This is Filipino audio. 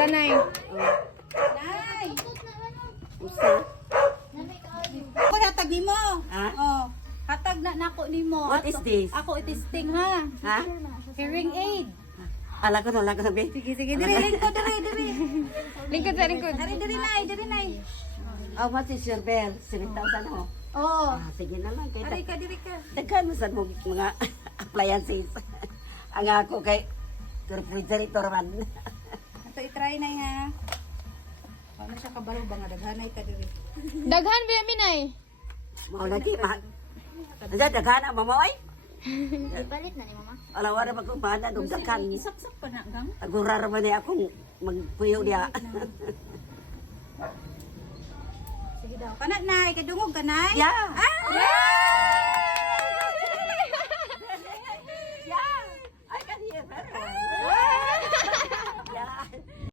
Tara, Nay. Nay! Usa. Ako hatag nimo. Ha? Oh, hatag na nako nimo. What is this? Ako itisting ha. Ha? Hearing aid. Ala ko na, be. Sige, diri lingkod, diri. Lingkod sa lingkod. Diri nay. How much is your bill? 7,000 ho. Oh. Sige na lang. Diri ka. Daghan mo sa mga appliances. Ang ako kay refrigerator man. Ato i-try nay ha. Ano siya kabalo ba nga daghanay ka diri. Daghan ba mi, Nay? Mao lagi mahal. Ada daghan ang mamay. Ipalit na ni mama. Ala wala ba ko bana dog daghan. Isap-sap pa na gang. Agurar man ni akong magpuyo dia. Sige daw. Kana nay kadungog ka nay. Yeah. Ah!